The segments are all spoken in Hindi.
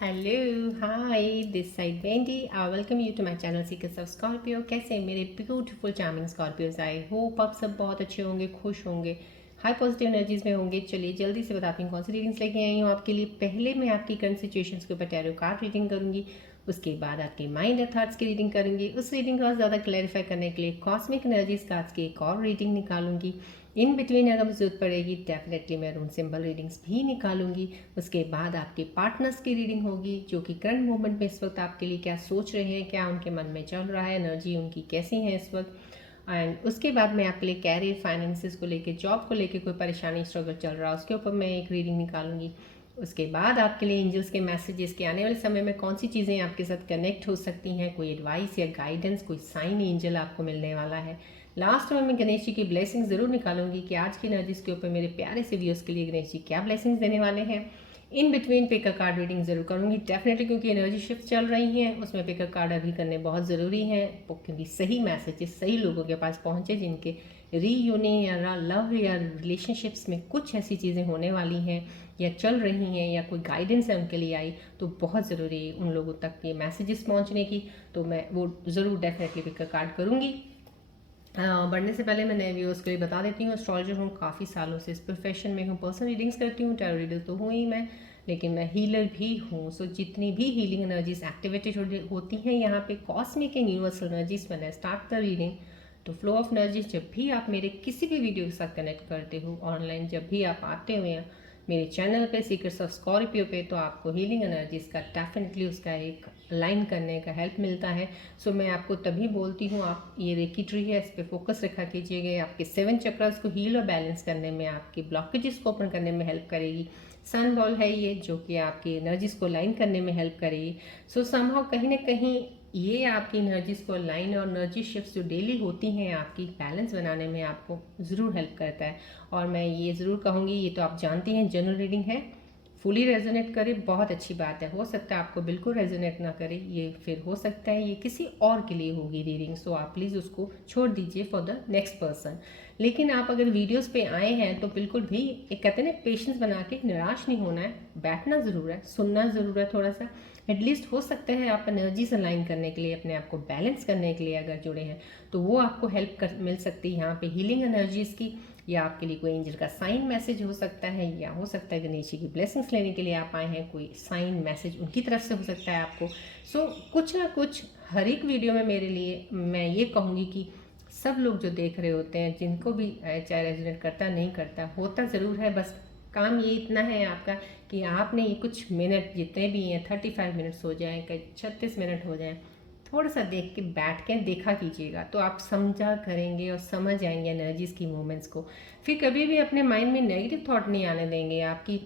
Hello hi this side Wendy I welcome you to my channel seekers of Scorpio. कैसे हैं मेरे beautiful charming Scorpios? I hope आप सब बहुत अच्छे होंगे, खुश होंगे, हाई पॉजिटिव एनर्जीज में होंगे। चलिए जल्दी से बताती हूँ कौन सी रीडिंग्स लेके आई हूँ आपके लिए। पहले मैं आपकी करंट सिचुएशंस के ऊपर टैरो कार्ड रीडिंग करूँगी, उसके बाद आपके माइंड और थॉट्स की रीडिंग करूँगी। उस रीडिंग को ज़्यादा क्लैरिफाई करने के लिए कॉस्मिक एनर्जीज कार्ड्स की एक और रीडिंग निकालूंगी। इन बिटवीन अगर मुझे जरूरत पड़ेगी डेफिनेटली मैं रून सिंबल रीडिंग्स भी निकालूंगी। उसके बाद आपके पार्टनर्स की रीडिंग होगी, जो कि करंट मोमेंट में इस वक्त आपके लिए क्या सोच रहे हैं, क्या उनके मन में चल रहा है, एनर्जी उनकी कैसी है इस वक्त। एंड उसके बाद मैं आपके लिए कैरियर, फाइनेंसेस को लेकर, जॉब को लेकर कोई परेशानी, स्ट्रगल चल रहा है उसके ऊपर मैं एक रीडिंग निकालूंगी। उसके बाद आपके लिए एंजल्स के मैसेजेस के आने वाले समय में कौन सी चीज़ें आपके साथ कनेक्ट हो सकती हैं, कोई एडवाइस या गाइडेंस, कोई साइन एंजल आपको मिलने वाला है। लास्ट में मैं गणेश जी की ब्लेसिंग जरूर निकालूंगी कि आज की एनर्जीज के ऊपर मेरे प्यारे से व्यूअर्स के लिए गणेश जी क्या ब्लेसिंग्स देने वाले हैं। In between pick card reading जरूर करूंगी डेफिनेटली, क्योंकि एनर्जी शिफ्ट चल रही हैं, उसमें पिक कार्ड अभी करने बहुत ज़रूरी है, क्योंकि सही मैसेजेस सही लोगों के पास पहुंचे जिनके रीयूनियन या लव या रिलेशनशिप्स में कुछ ऐसी चीज़ें होने वाली हैं या चल रही हैं या कोई गाइडेंस है उनके लिए आई, तो बहुत ज़रूरी है उन लोगों तक ये मैसेजेस पहुंचने की। तो मैं वो ज़रूर डेफिनेटली पिक कार्ड करूँगी। बढ़ने से पहले मैं नए व्यूअर्स के लिए बता देती हूँ, एस्ट्रोलॉजर हूँ, काफ़ी सालों से इस प्रोफेशन में हूँ, पर्सनल रीडिंग्स करती हूँ, टैरो रीडर तो हूँ ही मैं, लेकिन मैं हीलर भी हूँ। सो जितनी भी हीलिंग एनर्जीज एक्टिवेटेड होती हैं यहाँ पे, कॉस्मिक एंड यूनिवर्सल एनर्जीज, मैंने आई स्टार्ट द रीडिंग तो फ्लो ऑफ एनर्जीज, जब भी आप मेरे किसी भी वीडियो के साथ कनेक्ट करते हो ऑनलाइन, जब भी आप आते हो या मेरे चैनल पे सीक्रेट्स ऑफ स्कॉर्पियो पे, तो आपको हीलिंग एनर्जीज का डेफिनेटली उसका एक लाइन करने का हेल्प मिलता है। सो मैं आपको तभी बोलती हूँ, आप ये रेकी ट्री है इस पर फोकस रखा कीजिएगा, आपके 7 चक्रास को हील और बैलेंस करने में, आपके ब्लॉकेजेस को ओपन करने में हेल्प करेगी। सन बॉल है ये, जो कि आपकी एनर्जीज को लाइन करने में हेल्प करेगी। सो समहाउ कहीं ना कहीं ये आपकी एनर्जीज को लाइन और एनर्जी शिफ्ट जो डेली होती हैं आपकी बैलेंस बनाने में आपको ज़रूर हेल्प करता है। और मैं ये ज़रूर कहूँगी, ये तो आप जानती हैं जनरल रीडिंग है, फुली रेजोनेट करे बहुत अच्छी बात है, हो सकता है आपको बिल्कुल रेजोनेट ना करे, ये फिर हो सकता है ये किसी और के लिए होगी रीडिंग, सो आप प्लीज़ उसको छोड़ दीजिए फॉर द नेक्स्ट पर्सन। लेकिन आप अगर वीडियोस पे आए हैं तो बिल्कुल भी एक कहते हैं ना पेशेंस बना के निराश नहीं होना है, बैठना ज़रूर है, सुनना ज़रूर है थोड़ा सा। एटलीस्ट हो सकता है आप एनर्जीज अलाइन करने के लिए, अपने आप को बैलेंस करने के लिए अगर जुड़े हैं तो वो आपको हेल्प कर मिल सकती है यहाँ पे हीलिंग एनर्जीज की, या आपके लिए कोई एंजल का साइन मैसेज हो सकता है, या हो सकता है गणेश जी की ब्लेसिंग्स लेने के लिए आप आए हैं, कोई साइन मैसेज उनकी तरफ से हो सकता है आपको। सो कुछ ना कुछ हर एक वीडियो में मेरे लिए, मैं ये कहूँगी कि सब लोग जो देख रहे होते हैं, जिनको भी चाहे रेजोनेट करता नहीं करता, होता ज़रूर है, बस काम ये इतना है आपका कि आपने ये कुछ मिनट जितने भी हैं, 35 मिनट्स हो जाएँ, कहीं 36 मिनट हो जाएँ, थोड़ा सा देख के बैठ के देखा कीजिएगा, तो आप समझा करेंगे और समझ आएंगे एनर्जीज की मूवमेंट्स को। फिर कभी भी अपने माइंड में नेगेटिव थॉट नहीं आने देंगे आपकी,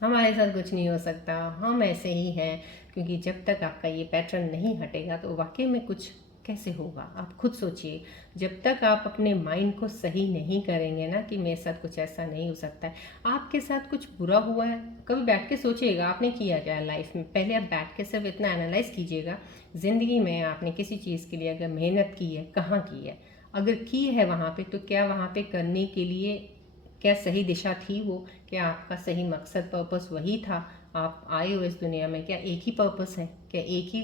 हमारे साथ कुछ नहीं हो सकता, हम ऐसे ही हैं, क्योंकि जब तक आपका ये पैटर्न नहीं हटेगा तो वाकई में कुछ कैसे होगा आप खुद सोचिए। जब तक आप अपने माइंड को सही नहीं करेंगे ना कि मेरे साथ कुछ ऐसा नहीं हो सकता है, आपके साथ कुछ बुरा हुआ है, कभी बैठ के सोचिएगा आपने किया क्या है लाइफ में, पहले आप बैठ के सिर्फ इतना एनालाइज कीजिएगा, ज़िंदगी में आपने किसी चीज़ के लिए अगर मेहनत की है, कहाँ की है, अगर की है वहाँ पे, तो क्या वहाँ पे करने के लिए क्या सही दिशा थी वो, क्या आपका सही मकसद पर्पस वही था, आप आए हो इस दुनिया में, क्या एक ही पर्पस है, क्या एक ही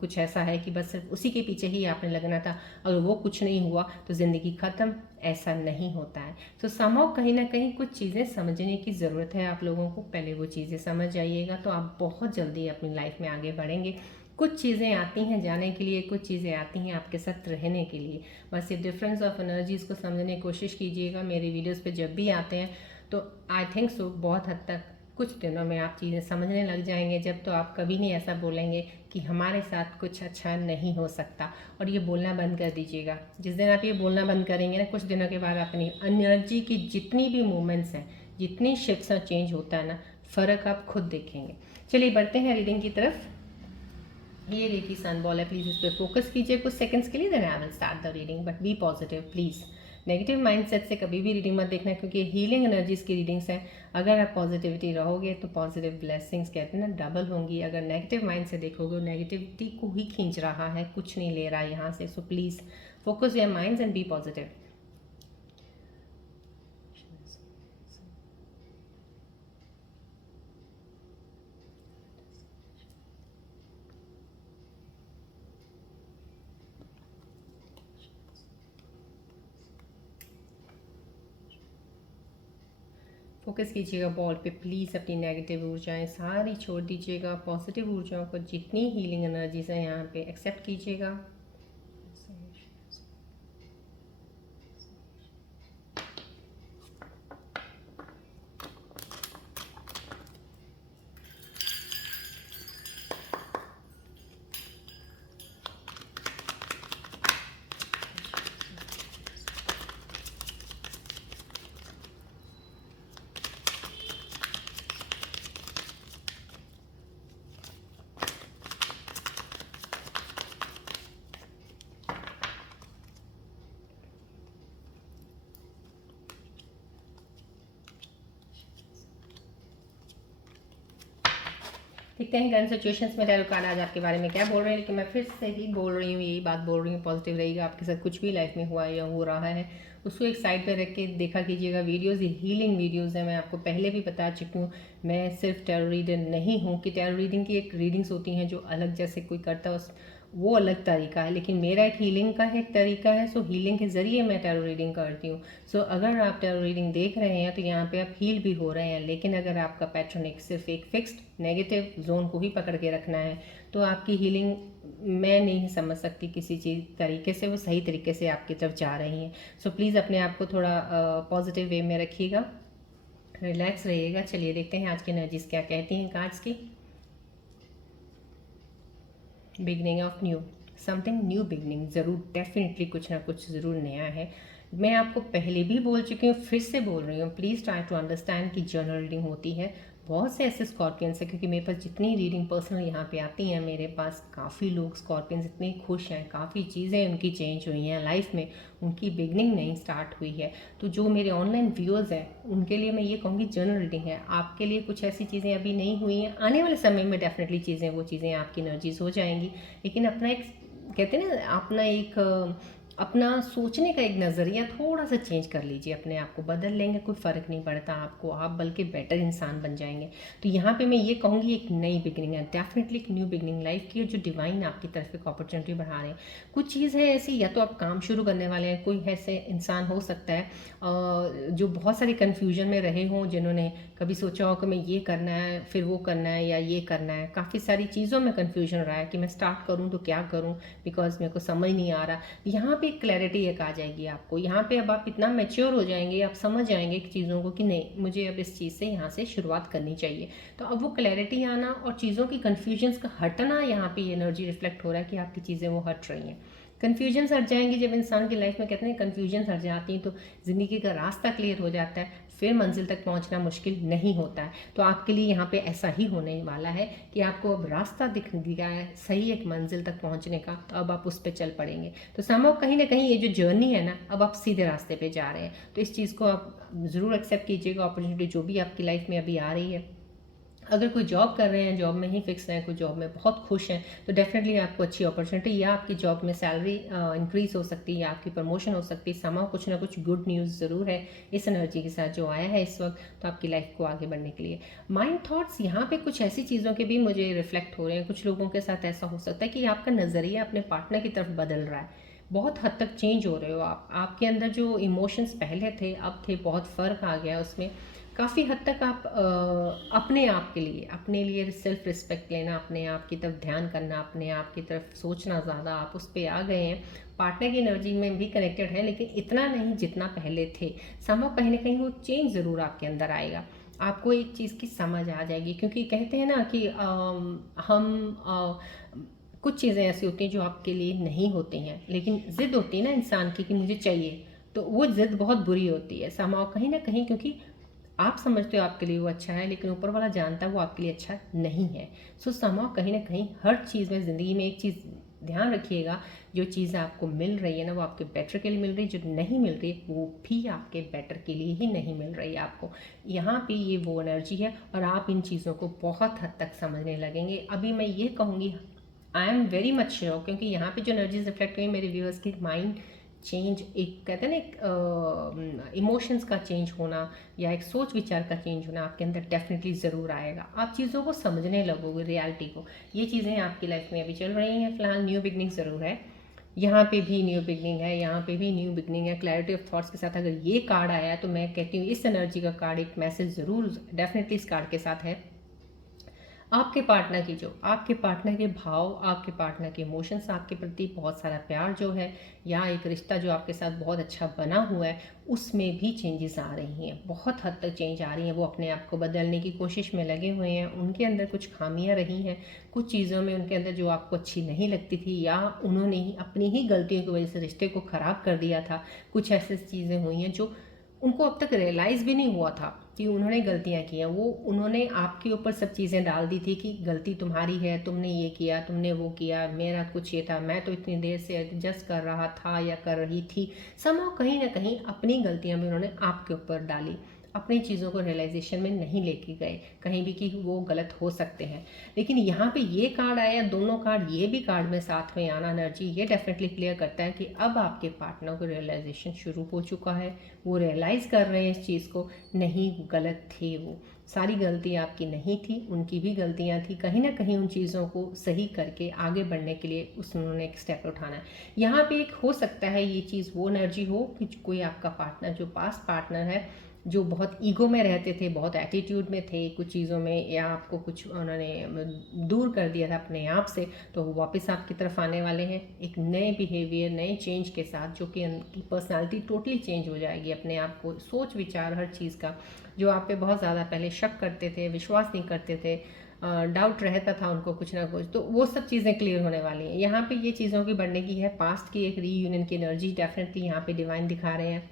कुछ ऐसा है कि बस सिर्फ उसी के पीछे ही आपने लगना था, अगर वो कुछ नहीं हुआ तो ज़िंदगी ख़त्म, ऐसा नहीं होता है। तो समहाउ कहीं ना कहीं कुछ चीज़ें समझने की ज़रूरत है आप लोगों को, पहले वो चीज़ें समझ जाइएगा तो आप बहुत जल्दी अपनी लाइफ में आगे बढ़ेंगे। कुछ चीज़ें आती हैं जाने के लिए, कुछ चीज़ें आती हैं आपके साथ रहने के लिए, बस ये डिफरेंस ऑफ एनर्जीज़ को समझने की कोशिश कीजिएगा। मेरे वीडियोस पे जब भी आते हैं तो आई थिंक सो बहुत हद तक कुछ दिनों में आप चीज़ें समझने लग जाएंगे, जब तो आप कभी नहीं ऐसा बोलेंगे कि हमारे साथ कुछ अच्छा नहीं हो सकता, और ये बोलना बंद कर दीजिएगा। जिस दिन आप ये बोलना बंद करेंगे ना, कुछ दिनों के बाद अपनी एनर्जी की जितनी भी मूवमेंट्स हैं, जितनी शिफ्ट्स और चेंज होता है ना, फ़र्क आप खुद देखेंगे। चलिए बढ़ते हैं रीडिंग की तरफ। ये देखिए सन बॉल है, प्लीज़ इस पर फोकस कीजिए कुछ सेकंड्स के लिए, then I will start the reading, but be positive please. Negative mindset से कभी भी रीडिंग मत देखना, क्योंकि हीलिंग एनर्जीज की रीडिंग्स हैं, अगर आप पॉजिटिविटी रहोगे तो पॉजिटिव ब्लेसिंग्स कहते हैं ना डबल होंगी, अगर नेगेटिव माइंड से देखोगे नेगेटिविटी को ही खींच रहा है, कुछ नहीं ले रहा है यहाँ से। So please focus your minds and be positive. Focus कीजिएगा बॉल पे प्लीज़, अपनी नेगेटिव ऊर्जाएं सारी छोड़ दीजिएगा, पॉजिटिव ऊर्जाओं को, जितनी हीलिंग एनर्जीज हैं यहाँ पे एक्सेप्ट कीजिएगा। देखते हैं करंट सिचुएशंस में टैरो कार्ड आज आपके बारे में क्या बोल रहे हैं, लेकिन मैं फिर से ही बोल रही हूँ, यही बात बोल रही हूँ, पॉजिटिव रहेगा। आपके साथ कुछ भी लाइफ में हुआ या हो रहा है उसको एक साइड पे रख के देखा कीजिएगा। वीडियोस ये हीलिंग वीडियोस हैं, मैं आपको पहले भी बता चुकी हूँ। मैं सिर्फ टैरो रीडर नहीं हूँ कि टैरो रीडिंग की एक रीडिंग्स होती हैं जो अलग, जैसे कोई करता है उस वो अलग तरीका है, लेकिन मेरा एक हीलिंग का एक तरीका है। सो हीलिंग के ज़रिए मैं टैरो रीडिंग करती हूँ। सो अगर आप टैरो रीडिंग देख रहे हैं तो यहाँ पे आप हील भी हो रहे हैं, लेकिन अगर आपका पैटर्न एक सिर्फ एक फिक्स्ड नेगेटिव जोन को ही पकड़ के रखना है तो आपकी हीलिंग मैं नहीं समझ सकती किसी चीज़ तरीके से वो सही तरीके से आपकी तरफ जा रही हैं। सो प्लीज़ अपने आप को थोड़ा पॉजिटिव वे में रखिएगा, रिलैक्स रहिएगा। चलिए देखते हैं आज की एनर्जीज क्या कहती हैं कार्ड्स की। Beginning of new, something new beginning, ज़रूर डेफिनेटली कुछ ना कुछ ज़रूर नया है। मैं आपको पहले भी बोल चुकी हूँ, फिर से बोल रही हूँ, प्लीज़ ट्राई टू अंडरस्टैंड कि जर्नल रीडिंग होती है। बहुत से ऐसे स्कॉर्पियंस हैं, क्योंकि मेरे पास जितनी रीडिंग पर्सनल यहाँ पे आती हैं, मेरे पास काफ़ी लोग स्कॉर्पियंस इतने खुश हैं, काफ़ी चीज़ें उनकी चेंज हुई हैं लाइफ में, उनकी बिगनिंग नहीं स्टार्ट हुई है। तो जो मेरे ऑनलाइन व्यूअर्स हैं उनके लिए मैं ये कहूँगी जर्नल रीडिंग है। आपके लिए कुछ ऐसी चीज़ें अभी नहीं हुई हैं, आने वाले समय में डेफिनेटली चीज़ें वो चीज़ें आपकी एनर्जीज हो जाएंगी। लेकिन अपना एक कहते हैं ना, अपना एक अपना सोचने का एक नज़रिया थोड़ा सा चेंज कर लीजिए, अपने आप को बदल लेंगे, कोई फ़र्क नहीं पड़ता आपको, आप बल्कि बेटर इंसान बन जाएंगे। तो यहाँ पे मैं ये कहूँगी एक नई बिगनिंग है, डेफिनेटली एक न्यू बिगनिंग लाइफ की है, जो डिवाइन आपकी तरफ एक अपॉर्चुनिटी बढ़ा रहे हैं। कुछ चीज़ है ऐसी, या तो आप काम शुरू करने वाले हैं, कोई ऐसे इंसान हो सकता है जो बहुत सारे कन्फ्यूजन में रहे हों, जिन्होंने कभी सोचा हो कि मैं ये करना है फिर वो करना है या ये करना है, काफ़ी सारी चीज़ों में कन्फ्यूजन रहा है कि मैं स्टार्ट करूँ तो क्या करूँ, बिकॉज मेरे को समझ नहीं आ रहा। यहाँ पे एक क्लैरिटी एक आ जाएगी आपको, यहाँ पे अब आप इतना मैच्योर हो जाएंगे, आप समझ जाएंगे कि चीज़ों को कि नहीं मुझे अब इस चीज़ से यहाँ से शुरुआत करनी चाहिए। तो अब वो क्लैरिटी आना और चीज़ों की कन्फ्यूजन्स का हटना, यहाँ पे ये एनर्जी रिफ्लेक्ट हो रहा है कि आपकी चीज़ें वो हट रही हैं। कन्फ्यूजन्स हट जाएंगी जब इंसान की लाइफ में, कहते हैं कन्फ्यूजन्स हट जाती हैं तो ज़िंदगी का रास्ता क्लियर हो जाता है, फिर मंजिल तक पहुंचना मुश्किल नहीं होता है। तो आपके लिए यहाँ पे ऐसा ही होने वाला है कि आपको अब रास्ता दिख गया है सही एक मंजिल तक पहुंचने का, तो अब आप उस पर चल पड़ेंगे। तो संभव कहीं ना कहीं ये जो जर्नी है ना, अब आप सीधे रास्ते पे जा रहे हैं। तो इस चीज़ को आप ज़रूर एक्सेप्ट कीजिएगा, अपॉर्चुनिटी जो भी आपकी लाइफ में अभी आ रही है। अगर कोई जॉब कर रहे हैं, जॉब में ही फिक्स हैं, कोई जॉब में बहुत खुश हैं, तो डेफिनेटली आपको अच्छी अपॉर्चुनिटी, या आपकी जॉब में सैलरी इंक्रीज हो सकती है, या आपकी प्रमोशन हो सकती है। समाव कुछ ना कुछ गुड न्यूज़ ज़रूर है इस एनर्जी के साथ जो आया है इस वक्त, तो आपकी लाइफ को आगे बढ़ने के लिए। माइंड थॉट्स, यहाँ पे कुछ ऐसी चीज़ों के भी मुझे रिफ्लेक्ट हो रहे हैं। कुछ लोगों के साथ ऐसा हो सकता है कि आपका नज़रिया अपने पार्टनर की तरफ बदल रहा है, बहुत हद तक चेंज हो रहे हो आप, आपके अंदर जो इमोशंस पहले थे अब थे, बहुत फ़र्क आ गया उसमें। काफ़ी हद तक आप अपने आप के लिए, अपने लिए सेल्फ रिस्पेक्ट लेना, अपने आप की तरफ ध्यान करना, अपने आप की तरफ सोचना ज़्यादा, आप उस पर आ गए हैं। पार्टनर की एनर्जी में भी कनेक्टेड है, लेकिन इतना नहीं जितना पहले थे। संभव कहीं ना कहीं वो चेंज ज़रूर आपके अंदर आएगा, आपको एक चीज़ की समझ आ जाएगी। क्योंकि कहते हैं ना कि कुछ चीज़ें ऐसी होती हैं जो आपके लिए नहीं होती हैं, लेकिन ज़िद होती है ना इंसान की कि मुझे चाहिए, तो वो ज़िद बहुत बुरी होती है समाव कहीं ना कहीं, क्योंकि आप समझते हो आपके लिए वो अच्छा है, लेकिन ऊपर वाला जानता है वो आपके लिए अच्छा नहीं है। सो समाव कहीं ना कहीं हर चीज़ में, ज़िंदगी में एक चीज़ ध्यान रखिएगा, जो चीज़ आपको मिल रही है ना वो आपके बेटर के लिए मिल रही है, जो नहीं मिल रही है वो भी आपके बेटर के लिए ही नहीं मिल रही है आपको। यहाँ पे ये वो एनर्जी है, और आप इन चीज़ों को बहुत हद तक समझने लगेंगे। अभी मैं ये कहूँगी I am very much sure, क्योंकि यहाँ पे जो एनर्जीज रिफ्लेक्ट हुई मेरे व्यूअर्स के माइंड चेंज, एक कहते हैं ना एक इमोशंस का चेंज होना या एक सोच विचार का चेंज होना आपके अंदर डेफिनेटली ज़रूर आएगा। आप चीज़ों को समझने लगोगे, रियलिटी को। ये चीज़ें आपकी लाइफ में अभी चल रही हैं फिलहाल, न्यू बिगनिंग ज़रूर है। यहाँ पे भी न्यू बिगनिंग है, यहाँ पे भी न्यू बिगनिंग है। क्लैरिटी ऑफ थॉट्स के साथ अगर ये कार्ड आया तो मैं कहती हूँ इस एनर्जी का कार्ड एक मैसेज ज़रूर डेफिनेटली इस कार्ड के साथ है। आपके पार्टनर की जो आपके पार्टनर के भाव, आपके पार्टनर के इमोशंस आपके प्रति, बहुत सारा प्यार जो है, या एक रिश्ता जो आपके साथ बहुत अच्छा बना हुआ है, उसमें भी चेंजेस आ रही हैं, बहुत हद तक चेंज आ रही हैं। वो अपने आप को बदलने की कोशिश में लगे हुए हैं। उनके अंदर कुछ खामियां रही हैं, कुछ चीज़ों में उनके अंदर जो आपको अच्छी नहीं लगती थी, या उन्होंने ही अपनी ही गलतियों की वजह से रिश्ते को ख़राब कर दिया था। कुछ ऐसी चीज़ें हुई हैं जो उनको अब तक रियलाइज़ भी नहीं हुआ था कि उन्होंने गलतियाँ की हैं। वो उन्होंने आपके ऊपर सब चीज़ें डाल दी थी कि गलती तुम्हारी है, तुमने ये किया, तुमने वो किया, मेरा कुछ ये था, मैं तो इतनी देर से एडजस्ट कर रहा था या कर रही थी। समहाउ कहीं ना कहीं अपनी गलतियाँ भी उन्होंने आपके ऊपर डाली, अपनी चीज़ों को रियलाइजेशन में नहीं लेके गए कहीं भी कि वो गलत हो सकते हैं। लेकिन यहाँ पे ये कार्ड आया, दोनों कार्ड, ये भी कार्ड में साथ में आना एनर्जी ये डेफिनेटली क्लियर करता है कि अब आपके पार्टनर को रियलाइजेशन शुरू हो चुका है। वो रियलाइज़ कर रहे हैं इस चीज़ को, नहीं गलत थे वो, सारी गलती आपकी नहीं थी, उनकी भी गलतियाँ थी। कहीं ना कहीं उन चीज़ों को सही करके आगे बढ़ने के लिए उन्होंने एक स्टेप उठाना है। यहाँ पे एक हो सकता है ये चीज़ वो एनर्जी हो कि कोई आपका पार्टनर जो पास्ट पार्टनर है, जो बहुत ईगो में रहते थे, बहुत एटीट्यूड में थे कुछ चीज़ों में, या आपको कुछ उन्होंने दूर कर दिया था अपने आप से, तो वो वापस आपकी तरफ आने वाले हैं एक नए बिहेवियर, नए चेंज के साथ, जो कि उनकी पर्सनालिटी टोटली चेंज हो जाएगी। अपने आप को सोच विचार हर चीज़ का, जो आप पे बहुत ज़्यादा पहले शक करते थे, विश्वास नहीं करते थे, डाउट रहता था उनको कुछ ना कुछ, तो वो सब चीज़ें क्लियर होने वाली हैं। यहाँ पे ये चीज़ों की बढ़ने की है, पास्ट की एक रीयूनियन की एनर्जी डेफिनेटली यहाँ पे डिवाइन दिखा रहे हैं।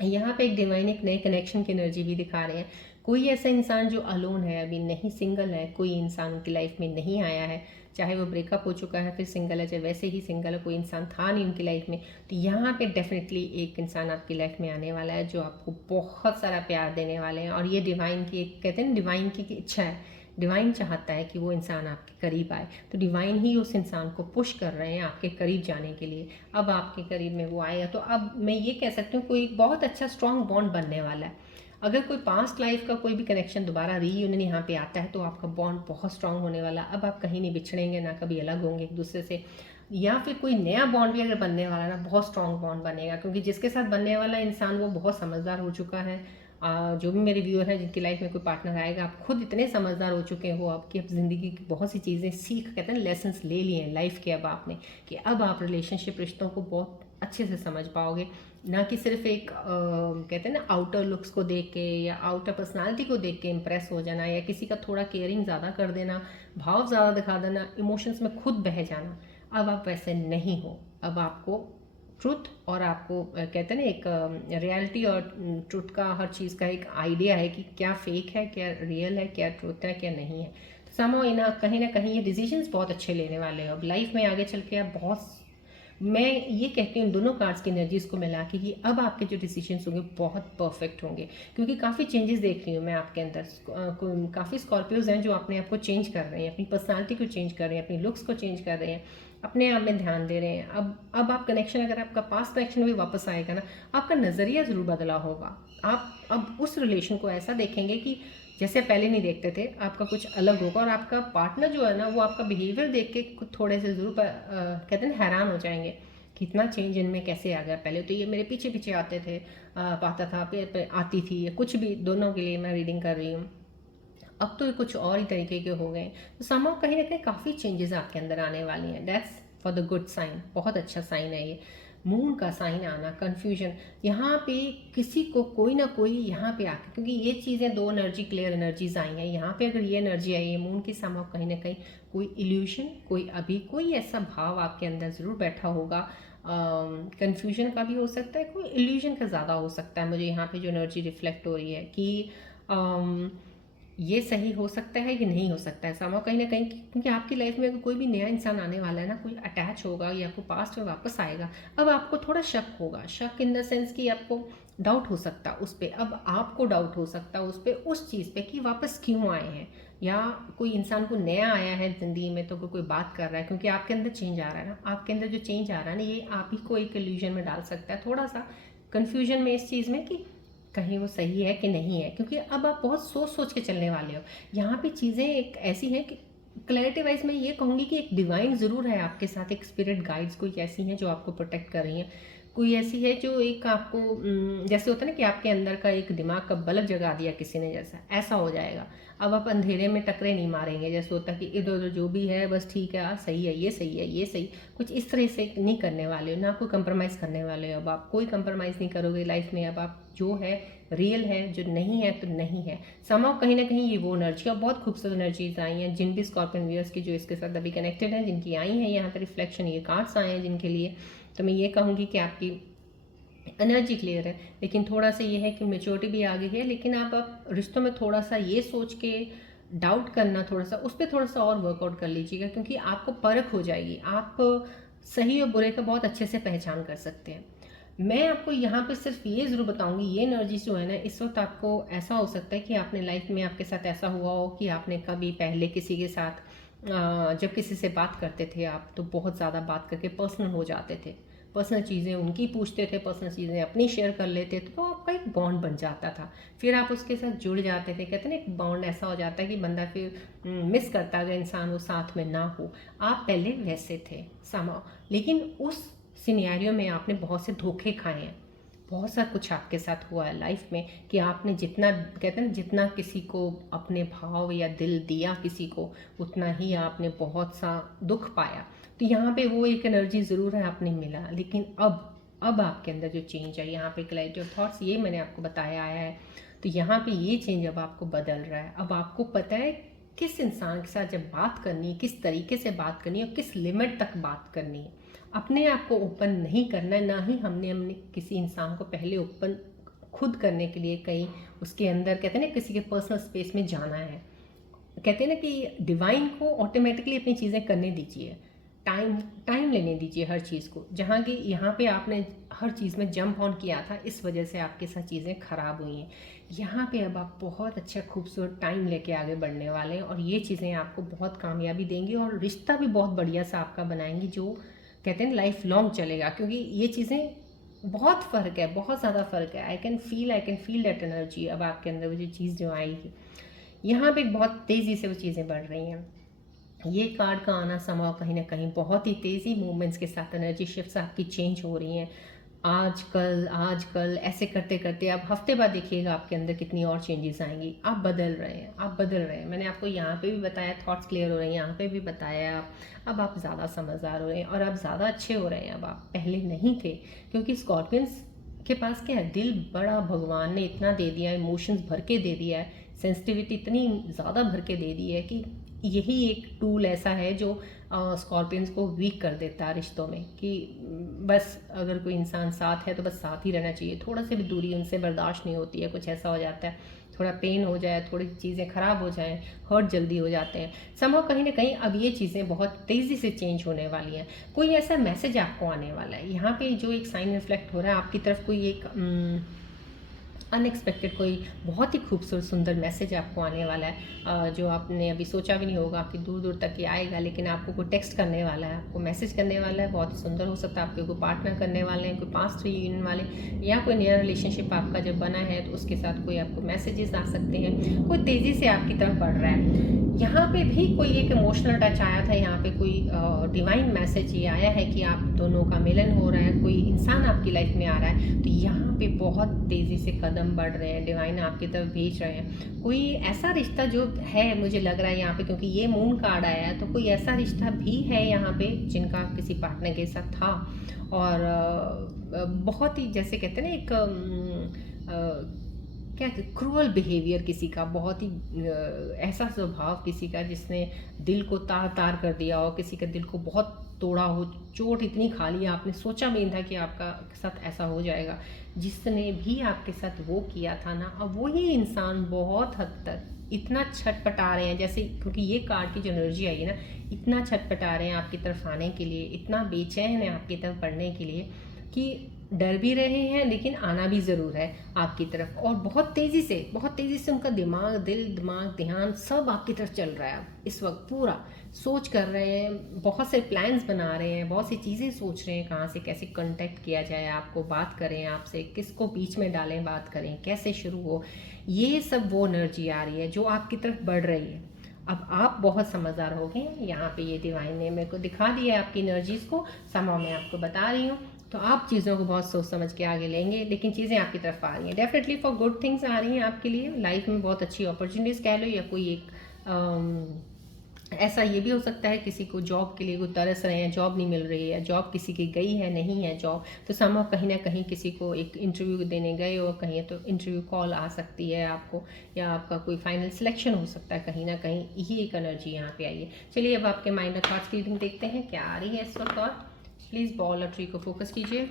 यहाँ पे एक डिवाइन एक नए कनेक्शन की एनर्जी भी दिखा रहे हैं। कोई ऐसा इंसान जो अलोन है, अभी नहीं सिंगल है, कोई इंसान उनकी लाइफ में नहीं आया है, चाहे वो ब्रेकअप हो चुका है फिर सिंगल है, चाहे वैसे ही सिंगल है, कोई इंसान था नहीं उनकी लाइफ में, तो यहाँ पे डेफिनेटली एक इंसान आपकी लाइफ में आने वाला है जो आपको बहुत सारा प्यार देने वाले हैं। और ये डिवाइन की एक, कहते हैं ना डिवाइन की इच्छा है, डिवाइन चाहता है कि वो इंसान आपके करीब आए, तो डिवाइन ही उस इंसान को पुश कर रहे हैं आपके करीब जाने के लिए। अब आपके करीब में वो आएगा, तो अब मैं ये कह सकती हूँ कोई बहुत अच्छा स्ट्रॉन्ग बॉन्ड बनने वाला है। अगर कोई पास्ट लाइफ का कोई भी कनेक्शन दोबारा रीयूनियन यहाँ पे आता है तो आपका बॉन्ड बहुत स्ट्रांग होने वाला। अब आप कहीं नहीं बिछड़ेंगे, ना कभी अलग होंगे एक दूसरे से, या फिर कोई नया बॉन्ड भी अगर बनने वाला है ना, बहुत स्ट्रांग बॉन्ड बनेगा, क्योंकि जिसके साथ बनने वाला इंसान वो बहुत समझदार हो चुका है। जो भी मेरे व्यूअर हैं जिनकी लाइफ में कोई पार्टनर आएगा, आप खुद इतने समझदार हो चुके हो, आपकी अब ज़िंदगी की बहुत सी चीज़ें सीख, कहते हैं लेसन्स ले लिए हैं लाइफ के अब आपने, कि अब आप रिलेशनशिप रिश्तों को बहुत अच्छे से समझ पाओगे। ना कि सिर्फ एक कहते हैं ना आउटर लुक्स को देख के या आउटर पर्सनालिटी को देख के इम्प्रेस हो जाना, या किसी का थोड़ा केयरिंग ज़्यादा कर देना, भाव ज़्यादा दिखा देना, इमोशंस में खुद बह जाना। अब आप वैसे नहीं हो। अब आपको ट्रुथ और आपको कहते हैं ना एक रियलिटी और ट्रुथ का, हर चीज़ का एक आइडिया है कि क्या फेक है, क्या रियल है, क्या ट्रुथ है, क्या नहीं है। तो समझो इना कहीं ना कहीं ये डिसीजंस बहुत अच्छे लेने वाले हैं अब लाइफ में आगे चल के। आप बहुत, मैं ये कहती हूँ दोनों कार्ड्स की एनर्जीज को मिला के कि अब आपके जो डिसीजंस होंगे बहुत परफेक्ट होंगे, क्योंकि काफ़ी चेंजेस देख रही हूँ मैं आपके अंदर। काफ़ी स्कॉर्पियोज हैं जो अपने आप को चेंज कर रहे हैं, अपनी पर्सनालिटी को चेंज कर रहे हैं, अपनी लुक्स को चेंज कर रहे हैं, अपने आप में ध्यान दे रहे हैं। अब आप कनेक्शन, अगर आपका पास्ट कनेक्शन भी वापस आएगा ना, आपका नज़रिया ज़रूर बदला होगा। आप अब उस रिलेशन को ऐसा देखेंगे कि जैसे पहले नहीं देखते थे, आपका कुछ अलग होगा। और आपका पार्टनर जो है ना, वो आपका बिहेवियर देख के थोड़े से ज़रूर कहते हैं हैरान हो जाएंगे कि इतना चेंज इनमें कैसे आ गया। पहले तो ये मेरे पीछे पीछे आते थे, पाता था, आती थी, या कुछ भी, दोनों के लिए मैं रीडिंग कर रही हूँ। अब तो ये कुछ और ही तरीके के हो गए। तो समहाउ कहीं ना कहीं काफ़ी चेंजेस आपके अंदर आने वाली हैं। That's for the good sign, बहुत अच्छा साइन है ये। मून का साइन आना, कन्फ्यूजन, यहाँ पे किसी को कोई ना कोई यहाँ पे आके, क्योंकि ये चीज़ें दो एनर्जी क्लियर एनर्जीज आई हैं यहाँ पे। अगर ये एनर्जी आई है मून की, समहाउ कहीं ना कहीं कोई इल्यूशन, कोई ऐसा भाव आपके अंदर ज़रूर बैठा होगा। कन्फ्यूजन का भी हो सकता है, कोई इल्यूजन का ज़्यादा हो सकता है। मुझे यहाँ पे जो एनर्जी रिफ्लेक्ट हो रही है कि ये सही हो सकता है कि नहीं हो सकता है समहाउ कहीं ना कहीं, क्योंकि आपकी लाइफ में अगर कोई भी नया इंसान आने वाला है ना, कोई अटैच होगा या आपको पास्ट में वापस आएगा, अब आपको थोड़ा शक होगा। शक इन द सेंस कि आपको डाउट हो सकता है उस पर, अब आपको डाउट हो सकता है उस पर, उस चीज़ पे कि वापस क्यों आए हैं, या कोई इंसान को नया आया है ज़िंदगी में तो कोई बात कर रहा है, क्योंकि आपके अंदर चेंज आ रहा है ना। आपके अंदर जो चेंज आ रहा है ना, ये आप ही को एक इल्यूजन में डाल सकता है, थोड़ा सा कन्फ्यूजन में इस चीज़ में कि कहीं वो सही है कि नहीं है, क्योंकि अब आप बहुत सोच सोच के चलने वाले हो। यहाँ पे चीज़ें एक ऐसी हैं कि क्लैरिटी वाइज मैं ये कहूँगी कि एक डिवाइन ज़रूर है आपके साथ, एक स्पिरिट गाइड्स कोई ऐसी हैं जो आपको प्रोटेक्ट कर रही हैं, कोई ऐसी है जो एक आपको जैसे होता है ना कि आपके अंदर का एक दिमाग का बल्ब जगा दिया किसी ने, जैसा ऐसा हो जाएगा। अब आप अंधेरे में टकरे नहीं मारेंगे, जैसे होता है कि इधर उधर जो भी है बस ठीक है, सही है, ये सही है, ये सही, कुछ इस तरह से नहीं करने वाले हो, ना कोई कंप्रोमाइज़ करने वाले हो। अब आप कोई कंप्रोमाइज़ नहीं करोगे लाइफ में। अब आप जो है रियल है, जो नहीं है तो नहीं है। समाव कहीं ना कहीं ये वो एनर्जी, और बहुत खूबसूरत एनर्जीज आई हैं जिन भी स्कॉर्पियन व्यूअर्स की जो इसके साथ अभी कनेक्टेड हैं, जिनकी आई हैं यहाँ पर रिफ्लेक्शन, ये कार्ड्स आए हैं जिनके लिए, तो मैं ये कहूँगी कि आपकी एनर्जी क्लियर है। लेकिन थोड़ा सा ये है कि मेच्योरिटी भी आ गई है, लेकिन आप रिश्तों में थोड़ा सा ये सोच के डाउट करना, थोड़ा सा उस पर थोड़ा सा और वर्कआउट कर लीजिएगा, क्योंकि आपको परख हो जाएगी, आप सही और बुरे का बहुत अच्छे से पहचान कर सकते हैं। मैं आपको यहाँ पे सिर्फ ये ज़रूर बताऊँगी, ये एनर्जी जो है ना, इस वक्त आपको ऐसा हो सकता है कि आपने लाइफ में आपके साथ ऐसा हुआ हो कि आपने कभी पहले किसी के साथ जब किसी से बात करते थे आप, तो बहुत ज़्यादा बात करके पर्सनल हो जाते थे, पर्सनल चीज़ें उनकी पूछते थे, पर्सनल चीज़ें अपनी शेयर कर लेते थे, तो आपका एक बॉन्ड बन जाता था, फिर आप उसके साथ जुड़ जाते थे। कहते हैं ना, एक बॉन्ड ऐसा हो जाता है कि बंदा फिर मिस करता है अगर इंसान वो साथ में ना हो। आप पहले वैसे थे समाओ, लेकिन उस सिनेरियो में आपने बहुत से धोखे खाए हैं, बहुत सा कुछ आपके साथ हुआ है लाइफ में कि आपने जितना, कहते हैं ना, जितना किसी को अपने भाव या दिल दिया किसी को, उतना ही आपने बहुत सा दुख पाया। तो यहाँ पे वो एक एनर्जी ज़रूर है, आपने मिला, लेकिन अब आपके अंदर जो चेंज है, यहाँ पे क्लैरिटी ऑफ थॉट्स, ये मैंने आपको बताया आया है। तो यहाँ पे ये चेंज अब आपको बदल रहा है। अब आपको पता है किस इंसान के साथ जब बात करनी है, किस तरीके से बात करनी है और किस लिमिट तक बात करनी है। अपने आप को ओपन नहीं करना है, ना ही हमने किसी इंसान को पहले ओपन खुद करने के लिए कहीं उसके अंदर, कहते हैं ना, किसी के पर्सनल स्पेस में जाना है। कहते हैं ना कि डिवाइन को ऑटोमेटिकली अपनी चीज़ें करने दीजिए, टाइम लेने दीजिए हर चीज़ को। जहाँ की यहाँ पे आपने हर चीज़ में जंप ऑन किया था, इस वजह से आपके साथ चीज़ें ख़राब हुई हैं। यहाँ पे अब आप बहुत अच्छा खूबसूरत टाइम लेके आगे बढ़ने वाले हैं, और ये चीज़ें आपको बहुत कामयाबी देंगी, और रिश्ता भी बहुत बढ़िया सा आपका बनाएंगी, जो कहते हैं लाइफ लॉन्ग चलेगा। क्योंकि ये चीज़ें बहुत फ़र्क है, बहुत ज़्यादा फ़र्क है। I can feel that energy. अब आपके अंदर वो जो चीज़ जो आएगी, यहाँ पे बहुत तेज़ी से वो चीज़ें बढ़ रही हैं। ये कार्ड का आना संभव कहीं ना कहीं बहुत ही तेज़ी मूवमेंट्स के साथ एनर्जी शिफ्ट्स आपकी चेंज हो रही हैं। आज कल ऐसे करते करते आप हफ्ते बाद देखिएगा आपके अंदर कितनी और चेंजेस आएंगी। आप बदल रहे हैं, आप बदल रहे हैं। मैंने आपको यहाँ पे भी बताया, थॉट्स क्लियर हो रहे हैं, यहाँ पे भी बताया। अब आप ज़्यादा समझदार हो रहे हैं और आप ज़्यादा अच्छे हो रहे हैं। अब आप पहले नहीं थे, क्योंकि स्कॉर्पियंस के पास क्या है, दिल बड़ा भगवान ने इतना दे दिया है, इमोशंस भर के दे दिया है, सेंसिटिविटी इतनी ज़्यादा भर के दे दी है कि यही एक टूल ऐसा है जो स्कॉर्पियंस को वीक कर देता है रिश्तों में, कि बस अगर कोई इंसान साथ है तो बस साथ ही रहना चाहिए, थोड़ा सी भी दूरी उनसे बर्दाश्त नहीं होती है। कुछ ऐसा हो जाता है, थोड़ा पेन हो जाए, थोड़ी चीज़ें ख़राब हो जाएं, हर्ट जल्दी हो जाते हैं। समझो कहीं ना कहीं अब ये चीज़ें बहुत तेज़ी से चेंज होने वाली हैं। कोई ऐसा मैसेज आपको आने वाला है, यहाँ पे जो एक साइन रिफ्लेक्ट हो रहा है आपकी तरफ, कोई एक अनएक्सपेक्टेड कोई बहुत ही खूबसूरत सुंदर मैसेज आपको आने वाला है, जो आपने अभी सोचा भी नहीं होगा कि दूर दूर तक ये आएगा। लेकिन आपको कोई टेक्स्ट करने वाला है, आपको मैसेज करने वाला है, बहुत ही सुंदर हो सकता है। आपके कोई पार्टनर करने वाले हैं, कोई पास्ट रीयूनियन वाले, या कोई नया रिलेशनशिप आपका जब बना है तो उसके साथ कोई आपको मैसेजेस आ सकते हैं। कोई तेज़ी से आपकी तरफ बढ़ रहा है। यहाँ पे भी कोई एक इमोशनल टच आया था, यहाँ पे कोई डिवाइन मैसेज ये आया है कि आप दोनों का मिलन हो रहा है, कोई इंसान आपकी लाइफ में आ रहा है। तो यहाँ पे बहुत तेज़ी से कदम बढ़ रहे हैं, डिवाइन आपकी तरफ भेज रहे हैं। कोई ऐसा रिश्ता जो है, मुझे लग रहा है यहाँ पे, क्योंकि ये मून कार्ड आया है, तो कोई ऐसा रिश्ता भी है यहाँ पे जिनका किसी पार्टनर के साथ था, और बहुत ही, जैसे कहते हैं ना, एक क्या क्रूअल बिहेवियर किसी का, बहुत ही ऐसा स्वभाव किसी का जिसने दिल को तार तार कर दिया हो, किसी का दिल को बहुत तोड़ा हो, चोट इतनी खा ली आपने सोचा भी नहीं था कि आपका साथ ऐसा हो जाएगा। जिसने भी आपके साथ वो किया था ना, अब वही इंसान बहुत हद तक इतना छटपटा रहे हैं, जैसे, क्योंकि ये कार्ड की जो एनर्जी आई है ना, इतना छटपटा रहे हैं आपकी तरफ आने के लिए, इतना बेचैन है आपकी तरफ बढ़ने के लिए कि डर भी रहे हैं, लेकिन आना भी ज़रूर है आपकी तरफ। और बहुत तेज़ी से उनका दिमाग, दिमाग, ध्यान सब आपकी तरफ चल रहा है इस वक्त। पूरा सोच कर रहे हैं, बहुत से प्लान्स बना रहे हैं, बहुत सी चीज़ें सोच रहे हैं, कहाँ से कैसे कांटेक्ट किया जाए, आपको बात करें, आपसे किसको बीच में डालें, बात करें, कैसे शुरू हो। ये सब वो एनर्जी आ रही है जो आपकी तरफ बढ़ रही है। अब आप बहुत समझदार हो गए हैं। यहाँ पे ये डिवाइन ने मेरे को दिखा दिया है आपकी एनर्जीज़ को, समाव मैं आपको बता रही हूँ। तो आप चीज़ों को बहुत सोच समझ के आगे लेंगे, लेकिन चीज़ें आपकी तरफ आ रही हैं, डेफिनेटली फॉर गुड थिंग्स आ रही हैं आपके लिए। लाइफ में बहुत अच्छी अपॉर्चुनिटीज़ कह लो, या कोई एक ऐसा ये भी हो सकता है किसी को जॉब के लिए कोई तरस रहे हैं, जॉब नहीं मिल रही है, जॉब किसी की गई है, नहीं है जॉब, तो समहाउ कहीं ना कहीं किसी को एक इंटरव्यू देने गए हो कहीं, तो इंटरव्यू कॉल आ सकती है आपको, या आपका कोई फाइनल सिलेक्शन हो सकता है कहीं ना कहीं। ये एक एनर्जी यहाँ पे आई है। चलिए अब आपके माइंड और थॉट्स की रीडिंग देखते हैं क्या आ रही है इस वक्त। और प्लीज़ बॉल और ट्री को फोकस कीजिए।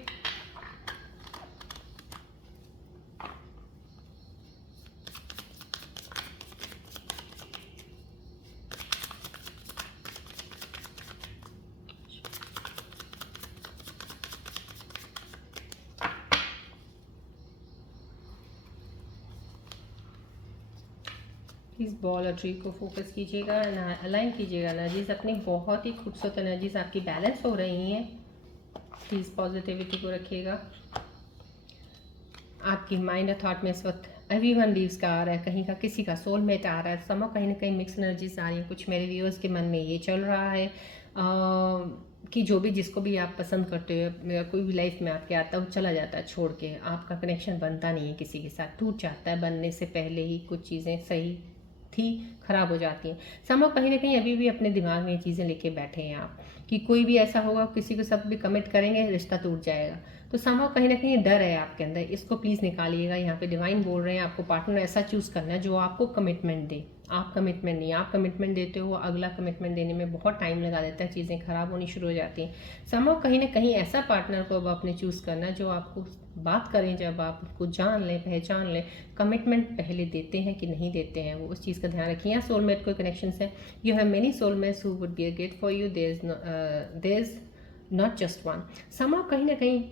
प्लीज़ बॉल और ट्री को फोकस कीजिएगा, अलाइन कीजिएगा एनर्जीज अपनी। बहुत ही खूबसूरत एनर्जीज आपकी बैलेंस हो रही हैं। प्लीज़ पॉजिटिविटी को रखिएगा। आपकी माइंड और थॉट में इस वक्त एवरीवन लीव्स का आ रहा है, कहीं का किसी का सोलमेट आ रहा है, समझ कहीं ना कहीं मिक्स एनर्जीज आ रही हैं। कुछ मेरे व्यूअर्स के मन में ये चल रहा है कि जो भी जिसको भी आप पसंद करते हो, कोई भी लाइफ में आपके आता है वो चला जाता है छोड़ के, आपका कनेक्शन बनता नहीं है किसी के साथ, टूट जाता है, बनने से पहले ही कुछ चीज़ें सही थी खराब हो जाती हैं। समझ कहीं ना कहीं अभी भी अपने दिमाग में ये चीज़ें लेके बैठे हैं आप, कि कोई भी ऐसा होगा किसी को सब भी कमिट करेंगे रिश्ता टूट जाएगा। तो समहाउ कहीं ना कहीं डर है आपके अंदर, इसको प्लीज़ निकालिएगा। यहाँ पे डिवाइन बोल रहे हैं आपको पार्टनर ऐसा चूज़ करना है जो आपको कमिटमेंट दे। आप कमिटमेंट नहीं, आप कमिटमेंट देते हो, अगला कमिटमेंट देने में बहुत टाइम लगा देता है, चीज़ें खराब होनी शुरू हो जाती हैं। समहाउ कहीं ना कहीं ऐसा पार्टनर को अब आपने चूज़ करना है जो आपको बात करें, जब आप उसको जान लें, पहचान लें, कमिटमेंट पहले देते हैं कि नहीं देते हैं, वो उस चीज़ का ध्यान रखिए। यहाँ सोलमेट कोई कनेक्शन है, you have many soulmates who would be a great for you, there is not just one. Somehow कहीं ना कहीं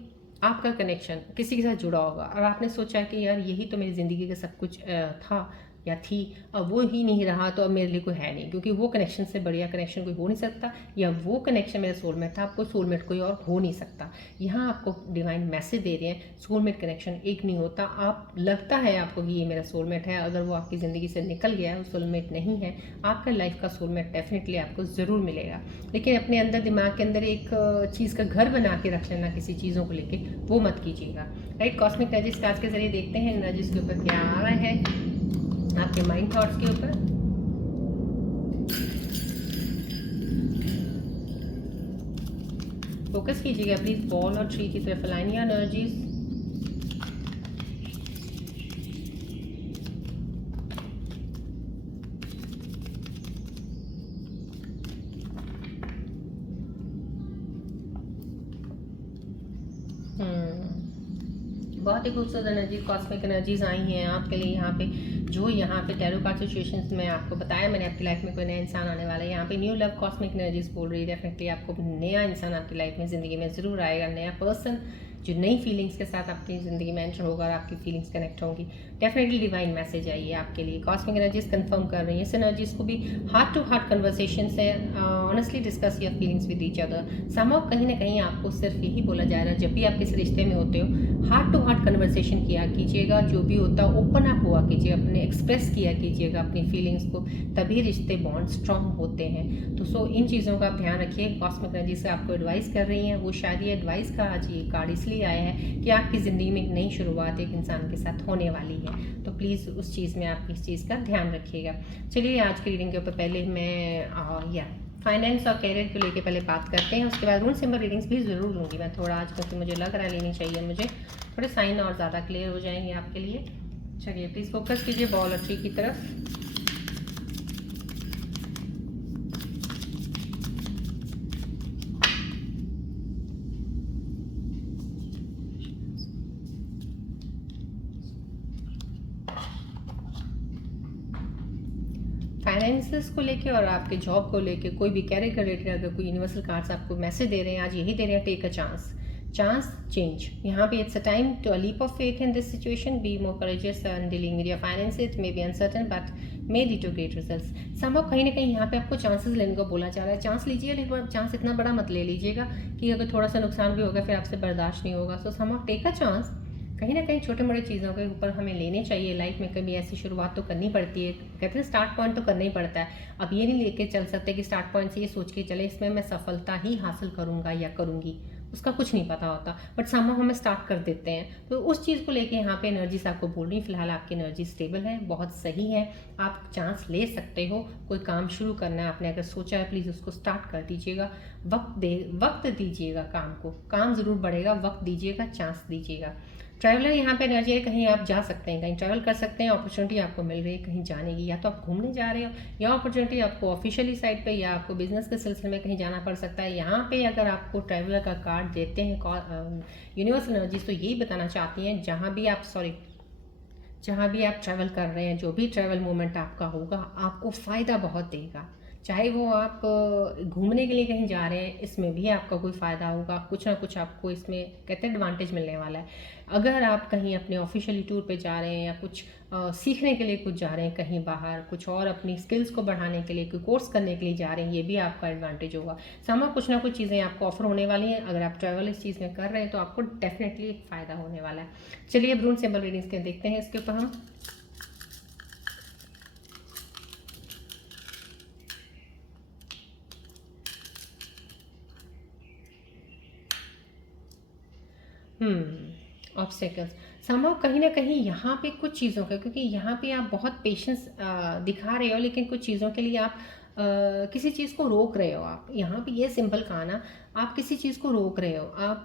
आपका कनेक्शन किसी के साथ जुड़ा होगा और आपने सोचा कि यार यही तो मेरी ज़िंदगी का सब कुछ था या थी, अब वो ही नहीं रहा तो अब मेरे लिए कोई है नहीं, क्योंकि वो कनेक्शन से बढ़िया कनेक्शन कोई हो नहीं सकता, या वो कनेक्शन मेरा सोलमेट था, आपको सोलमेट कोई और हो नहीं सकता। यहाँ आपको डिवाइन मैसेज दे रहे हैं सोलमेट कनेक्शन एक नहीं होता। आप लगता है आपको कि ये मेरा सोलमेट है, अगर वो आपकी ज़िंदगी से निकल गया है, वो सोलमेट नहीं है, आपका लाइफ का सोलमेट डेफिनेटली आपको ज़रूर मिलेगा। लेकिन अपने अंदर दिमाग के अंदर एक चीज़ का घर बना के रख लेना किसी चीज़ों को लेके, वो मत कीजिएगा। राइट, कॉस्मिक एनर्जीज कार्ड के जरिए देखते हैं एनर्जीज के ऊपर क्या आ रहा है आपके माइंड थॉट्स के ऊपर। फोकस कीजिएगा प्लीज बॉल और ट्री की तरफ, अलाइन योर एनर्जीज। बहुत ही खूबसूरत एनर्जी, कॉस्मिक एनर्जीज आई हैं आपके लिए। यहाँ पे जो यहाँ पे टैरो कार्ड सिचुएशंस में आपको बताया मैंने, आपकी लाइफ में कोई नया इंसान आने वाला है। यहाँ पे न्यू लव कॉस्मिक एनर्जीज बोल रही है, डेफिनेटली आपको नया इंसान आपकी लाइफ में ज़िंदगी में ज़रूर आएगा, नया पर्सन जो नई फीलिंग्स के साथ आपकी ज़िंदगी में एंटर होगा और आपकी फीलिंग्स कनेक्ट होंगी। डेफिनेटली डिवाइन मैसेज आई है आपके लिए, कॉस्मिक एनर्जीज कंफर्म कर रही है। इस एनर्जीज को भी हार्ट टू हार्ट कन्वर्सेशन से honestly discuss your feelings with each other. Somehow कहीं ना कहीं आपको सिर्फ यही बोला जा रहा है, जब भी आप किसी रिश्ते में होते हो हार्ट टू हार्ट कन्वर्सेशन किया कीजिएगा, जो भी होता है ओपन अप हुआ कीजिएगा, अपने एक्सप्रेस किया कीजिएगा अपनी फीलिंग्स को, तभी रिश्ते बॉन्ड स्ट्रांग होते हैं। तो इन चीज़ों का आप ध्यान रखिए। कॉस्मिक एनर्जी से आपको एडवाइस कर रही हैं, वो शायद ये एडवाइस का आज ये कार्ड इसलिए आया है कि आपकी ज़िंदगी में एक नई शुरुआत एक इंसान के साथ होने वाली है, तो प्लीज़ उस चीज़ में आप इस चीज़ का ध्यान रखिएगा। चलिए आज की रीडिंग के ऊपर पहले मैं फाइनेंस और कैरियर को लेके पहले बात करते हैं, उसके बाद रूल सिंबल रीडिंग्स भी ज़रूर लूँगी मैं थोड़ा आज, क्योंकि मुझे लग रहा है लेनी चाहिए, मुझे थोड़े साइन और ज़्यादा क्लियर हो जाएंगे आपके लिए। चलिए प्लीज़ फोकस कीजिए बॉल और ट्री की तरफ। फाइनेंसेस को लेके और आपके जॉब को लेके, कोई भी कैरियर रिलेटेड अगर कोई यूनिवर्सल कार्ड्स आपको मैसेज दे रहे हैं आज, यही दे रहे हैं, टेक अ चांस चेंज। यहाँ पे it's a time to a leap of faith in this situation, be more courageous and dealing with your finances, it may be uncertain but may lead to great results. Somehow कहीं ना कहीं यहाँ पे आपको चांसेस लेने को बोला जा रहा है। चांस लीजिए, लेकिन चांस इतना बड़ा मत ले लीजिएगा कि अगर थोड़ा सा नुकसान भी होगा फिर आपसे बर्दाश्त नहीं होगा। So somehow take a chance, कहीं ना कहीं छोटे मोटे चीज़ों के ऊपर हमें लेने चाहिए। लाइफ में कभी ऐसी शुरुआत तो करनी पड़ती है, कहते हैं स्टार्ट पॉइंट तो करना ही पड़ता है। अब ये नहीं लेके चल सकते कि स्टार्ट पॉइंट से ये सोच के चले इसमें मैं सफलता ही हासिल करूँगा या करूँगी, उसका कुछ नहीं पता होता, बट सामने हमें स्टार्ट कर देते हैं। तो उस चीज़ को लेके यहाँ पे एनर्जी से आपको बोल रही हूँ, फिलहाल आपकी एनर्जी स्टेबल है, बहुत सही है, आप चांस ले सकते हो। कोई काम शुरू करना है आपने अगर सोचा है, प्लीज़ उसको स्टार्ट कर दीजिएगा। वक्त दीजिएगा काम को, काम ज़रूर बढ़ेगा, वक्त दीजिएगा, चांस दीजिएगा। ट्रैवलर यहाँ पे एनर्जी है, कहीं आप जा सकते हैं, कहीं ट्रैवल कर सकते हैं, अपॉर्चुनिटी आपको मिल रही है कहीं जाने की, या तो आप घूमने जा रहे हो, या अपॉर्चुनिटी आपको ऑफिशियली साइड पे या आपको बिजनेस के सिलसिले में कहीं जाना पड़ सकता है। यहाँ पे अगर आपको ट्रैवलर का कार्ड देते हैं यूनिवर्सल एनर्जीज, तो यही बताना चाहती हैं जहाँ भी आप ट्रैवल कर रहे हैं, जो भी ट्रैवल मोमेंट आपका होगा आपको फ़ायदा बहुत देगा। चाहे वो आप घूमने के लिए कहीं जा रहे हैं, इसमें भी आपका कोई फ़ायदा होगा, कुछ ना कुछ आपको इसमें कहते हैं एडवांटेज मिलने वाला है। अगर आप कहीं अपने ऑफिशियली टूर पे जा रहे हैं, या कुछ सीखने के लिए कुछ जा रहे हैं कहीं बाहर, कुछ और अपनी स्किल्स को बढ़ाने के लिए कोई कोर्स करने के लिए जा रहे हैं, ये भी आपका एडवांटेज होगा। समा कुछ ना कुछ चीज़ें आपको ऑफर होने वाली हैं। अगर आप ट्रैवल इस चीज़ में कर रहे हैं तो आपको डेफिनेटली एक फ़ायदा होने वाला है। चलिए अब रून सिंबल रीडिंग्स के देखते हैं इसके ऊपर हम। ऑब्स्टेकल्स समहाउ कहीं ना कहीं यहाँ पे कुछ चीज़ों का, क्योंकि यहाँ पे आप बहुत पेशेंस दिखा रहे हो, लेकिन कुछ चीज़ों के लिए आप किसी चीज़ को रोक रहे हो। आप यहाँ पे ये सिंपल कहा ना, आप किसी चीज़ को रोक रहे हो, आप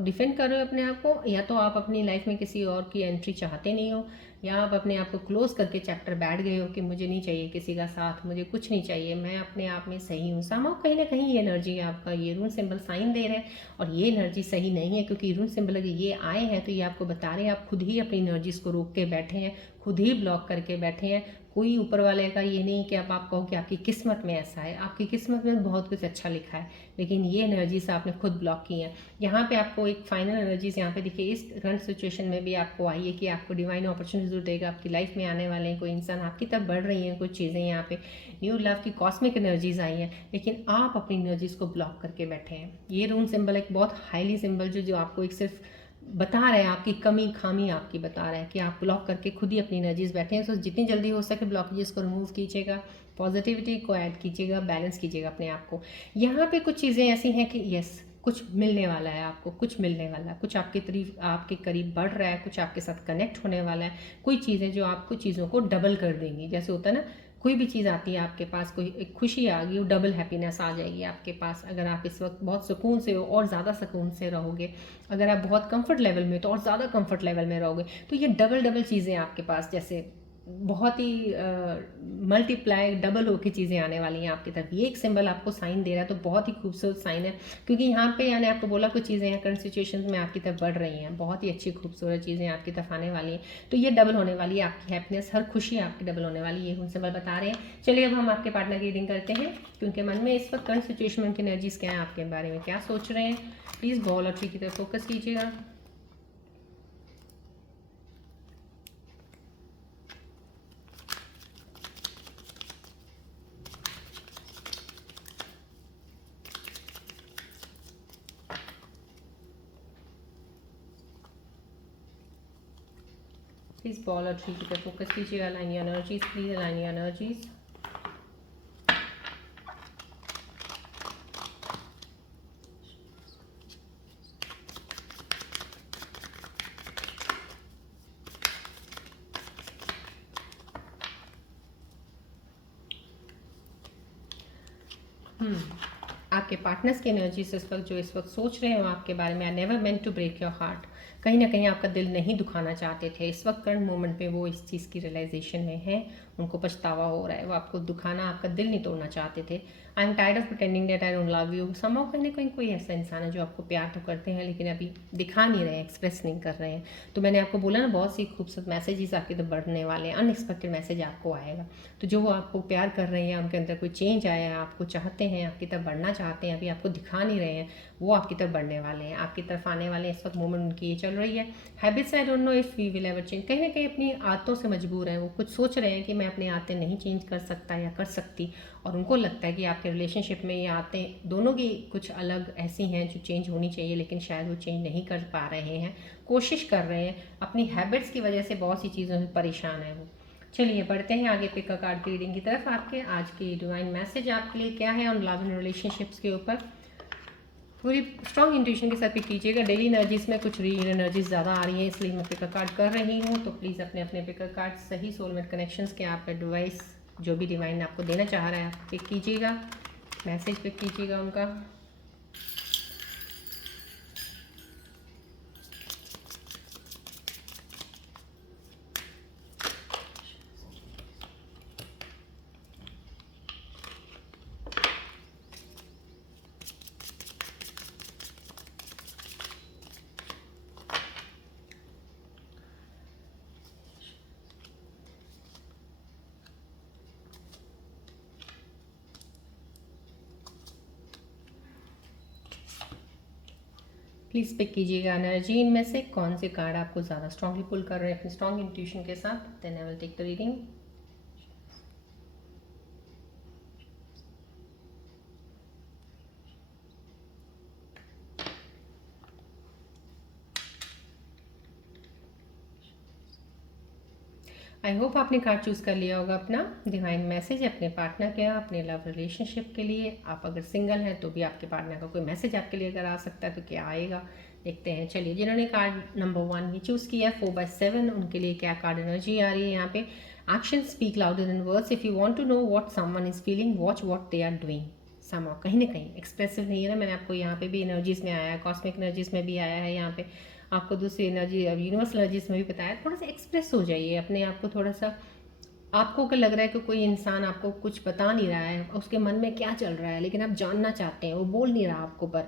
डिफेंड कर रहे हो अपने आप को, या तो आप अपनी लाइफ में किसी और की एंट्री चाहते नहीं हो, या आप अपने आप को क्लोज करके चैप्टर बैठ गए हो कि मुझे नहीं चाहिए किसी का साथ, मुझे कुछ नहीं चाहिए, मैं अपने आप में सही हूँ। समहाउ कहीं ना कहीं ये एनर्जी आपका, ये रून सिंबल साइन दे रहे हैं, और ये एनर्जी सही नहीं है, क्योंकि रून सिंबल अगर ये आए हैं तो ये आपको बता रहे हैं आप खुद ही अपनी एनर्जीज को रोक के बैठे हैं, खुद ही ब्लॉक करके बैठे हैं। कोई ऊपर वाले का ये नहीं कि अब आप कहो कि आपकी किस्मत में ऐसा है, आपकी किस्मत में बहुत कुछ अच्छा लिखा है, लेकिन ये एनर्जीज आपने खुद ब्लॉक की हैं। यहाँ पे आपको एक फाइनल एनर्जीज यहाँ पे देखिए, इस करंट सिचुएशन में भी आपको आई है कि आपको डिवाइन अपॉर्चुनिटी जरूर देगा, आपकी लाइफ में आने वाले कोई इंसान आपकी तरफ बढ़ रही हैं, कुछ चीज़ें यहाँ पे न्यू लव की कॉस्मिक एनर्जीज आई हैं, लेकिन आप अपनी एनर्जीज को ब्लॉक करके बैठे हैं। ये रून सिंबल एक बहुत हाईली सिंबल जो आपको एक सिर्फ बता रहे हैं, आपकी कमी खामी आपकी बता रहे हैं कि आप ब्लॉक करके खुद ही अपनी एनर्जीज बैठे हैं। तो जितनी जल्दी हो सके ब्लॉकेजेस को रिमूव कीजिएगा, पॉजिटिविटी को ऐड कीजिएगा, बैलेंस कीजिएगा अपने आप को। यहाँ पे कुछ चीज़ें ऐसी हैं कि यस, कुछ मिलने वाला है आपको, कुछ मिलने वाला है, कुछ आपके करीब बढ़ रहा है, कुछ आपके साथ कनेक्ट होने वाला है, कोई चीज़ें जो आपको चीज़ों को डबल कर देंगी। जैसे होता है ना, कोई भी चीज़ आती है आपके पास, कोई एक खुशी आ गई, वो डबल हैप्पीनेस आ जाएगी आपके पास। अगर आप इस वक्त बहुत सुकून से हो और ज़्यादा सुकून से रहोगे, अगर आप बहुत कंफर्ट लेवल में हो तो और ज़्यादा कंफर्ट लेवल में रहोगे। तो ये डबल डबल चीज़ें आपके पास जैसे बहुत ही मल्टीप्लाई डबल होकर चीज़ें आने वाली हैं आपकी तरफ। ये एक सिंबल आपको साइन दे रहा है, तो बहुत ही खूबसूरत साइन है, क्योंकि यहाँ पे यानी आपको बोला कुछ चीज़ें हैं करंट सिचुएशंस में आपकी तरफ बढ़ रही हैं, बहुत ही अच्छी खूबसूरत चीज़ें आपकी तरफ आने वाली हैं। तो ये डबल होने वाली है आपकी हैप्पीनेस, हर खुशी आपकी डबल होने वाली है, ये सिंबल बता रहे हैं। चलिए अब हम आपके पार्टनर की रीडिंग करते हैं कि उनके मन में इस वक्त करंट सिचुएशन में उनकी एनर्जीज क्या है, आपके बारे में क्या सोच रहे हैं। प्लीज़ बॉल और ट्री की तरफ फोकस कीजिएगा। प्लीज़ बॉल और ट्री की तरफ फोकस कीजिएगा। Align your energies, please align your energies. आपके पार्टनर्स की एनर्जी से इस वक्त सोच रहे हो आपके बारे में, I never meant to break your heart. कहीं ना कहीं आपका दिल नहीं दुखाना चाहते थे, इस वक्त करंट मोमेंट पे वो इस चीज़ की रियलाइजेशन में है, उनको पछतावा हो रहा है, वो आपको दुखाना, आपका दिल नहीं तोड़ना चाहते थे। I am tired of pretending that I don't love you. Somehow कहीं ना कहीं कोई ऐसा इंसान है जो आपको प्यार तो करते हैं, लेकिन अभी दिखा नहीं रहे हैं, एक्सप्रेस नहीं कर रहे हैं। तो मैंने आपको बोला ना, बहुत सी खूबसूरत मैसेजेस आपके तो बढ़ने वाले हैं, अनएक्सपेक्टेड मैसेज आपको आएगा। तो जो वो आपको प्यार कर रहे हैं, उनके अंदर कोई चेंज आया है, आपको चाहते हैं, आपकी तरफ बढ़ना चाहते हैं, अभी आपको दिखा नहीं रहे हैं, वो आपकी तरफ बढ़ने वाले हैं, आपकी तरफ आने वाले हैं। इस वक्त मोमेंट उनकी ये चल रही है। Habits I don't know if we will ever change, कहीं ना कहीं अपनी आदतों से मजबूर हैं, वो कुछ सोच रहे हैं कि मैं अपनी आदतें नहीं चेंज कर सकता या कर सकती, और उनको लगता है कि आपके रिलेशनशिप में ये आदतें दोनों की कुछ अलग ऐसी हैं जो चेंज होनी चाहिए, लेकिन शायद वो चेंज नहीं कर पा रहे हैं, कोशिश कर रहे हैं, अपनी हैबिट्स की वजह से बहुत सी चीज़ों से परेशान है वो। चलिए बढ़ते हैं आगे पिक अ कार्ड की रीडिंग की तरफ। आपके आज की डिवाइन मैसेज आपके लिए क्या है ऑन लव एंड रिलेशनशिप्स के ऊपर। पूरी स्ट्रॉन्ग इंट्यूशन के साथ पिक कीजिएगा। डेली एनर्जीज में कुछ रीड एनर्जीज ज़्यादा आ रही हैं, इसलिए मैं पिक अ कार्ड कर रही हूँ। तो प्लीज़ अपने अपने पिक अ कार्ड सही सोलमेट कनेक्शंस के आप एडवाइस जो भी डिवाइन आपको देना चाह रहा है आप पिक कीजिएगा, मैसेज पिक कीजिएगा उनका। प्लीज़ पिक कीजिएगा एनर्जी इनमें से कौन से कार्ड आपको ज़्यादा स्ट्रांगली पुल कर रहे हैं अपनी स्ट्रॉन्ग इंट्यूशन के साथ। Then I will take the reading. I hope आपने कार्ड चूज़ कर लिया होगा अपना डिवाइन मैसेज अपने पार्टनर के, अपने लव रिलेशनशिप के लिए। आप अगर सिंगल हैं तो भी आपके पार्टनर का कोई मैसेज आपके लिए अगर आ सकता है तो क्या आएगा देखते हैं। चलिए जिन्होंने कार्ड नंबर 1 ये चूज़ किया 4/7, उनके लिए क्या कार्ड एनर्जी आ रही है यहाँ पे। Action speak louder than words, if you want to know what someone is feeling watch what they are doing. समा कहीं ना कहीं एक्सप्रेसिव नहीं है ना, मैंने आपको यहाँ पे भी एनर्जीज में आया है, कॉस्मिक एनर्जीज में भी आया है, यहाँ पे आपको दूसरी एनर्जी यूनिवर्सल एनर्जीज में भी बताया। थोड़ा सा एक्सप्रेस हो जाइए अपने आप को, थोड़ा सा आपको अगर लग रहा है कि कोई इंसान आपको कुछ बता नहीं रहा है, उसके मन में क्या चल रहा है, लेकिन आप जानना चाहते हैं, वो बोल नहीं रहा आपको, पर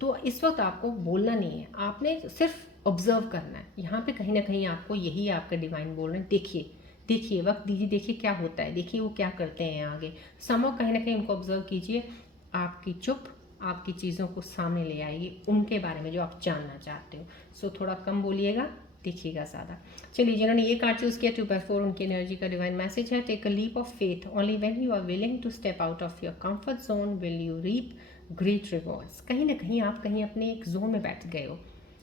तो इस वक्त आपको बोलना नहीं है, आपने सिर्फ ऑब्जर्व करना है। यहाँ पे कहीं ना कहीं आपको यही आपका डिवाइन बोल रहे हैं, देखिए देखिए वक्त दीजिए, देखिए क्या होता है, देखिए वो क्या करते हैं आगे। समो कहीं ना कहीं उनको ऑब्जर्व कीजिए। आपकी चुप आपकी चीज़ों को सामने ले आएगी, उनके बारे में जो आप जानना चाहते हो। सो थोड़ा कम बोलिएगा, देखिएगा ज़्यादा। चलिए जिन्होंने ये कार्ड चूज़ किया 2/4, उनकी एनर्जी का डिवाइन मैसेज है take a leap of faith, only when you are willing to step out of your comfort zone will you reap great rewards. कहीं ना कहीं आप कहीं अपने एक जोन में बैठ गए हो,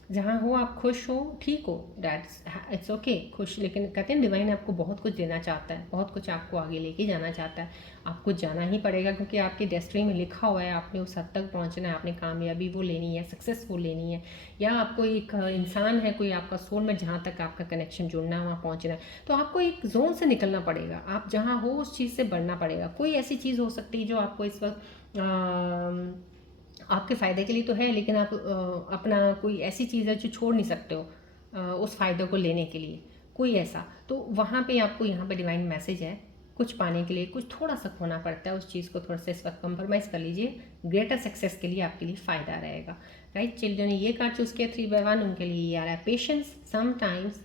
जहाँ हो आप खुश हो, ठीक हो, दैट्स इट्स ओके खुश, लेकिन कहते हैं डिवाइन आपको बहुत कुछ देना चाहता है, बहुत कुछ आपको आगे लेके जाना चाहता है। आपको जाना ही पड़ेगा क्योंकि आपकी डेस्टिनी में लिखा हुआ है, आपने उस हद तक पहुंचना है, आपने कामयाबी वो लेनी है, सक्सेसफुल लेनी है, या आपको एक इंसान है कोई आपका सोल में जहाँ तक आपका कनेक्शन जुड़ना है वहाँ पहुँचना है, तो आपको एक जोन से निकलना पड़ेगा, आप जहाँ हो उस चीज़ से बढ़ना पड़ेगा। कोई ऐसी चीज़ हो सकती है जो आपको इस वक्त आपके फ़ायदे के लिए तो है, लेकिन आप अपना कोई ऐसी चीज़ है जो छोड़ नहीं सकते हो उस फ़ायदे को लेने के लिए, कोई ऐसा, तो वहाँ पे आपको यहाँ पे डिवाइन मैसेज है, कुछ पाने के लिए कुछ थोड़ा सा खोना पड़ता है, उस चीज़ को थोड़ा सा इस वक्त कंप्रोमाइज़ कर लीजिए, ग्रेटर सक्सेस के लिए आपके लिए फ़ायदा रहेगा। राइट, चिल्ड्रन ने ये कार्ड चूज़ किया 3/1, उनके लिए ये आ रहा है patience, sometimes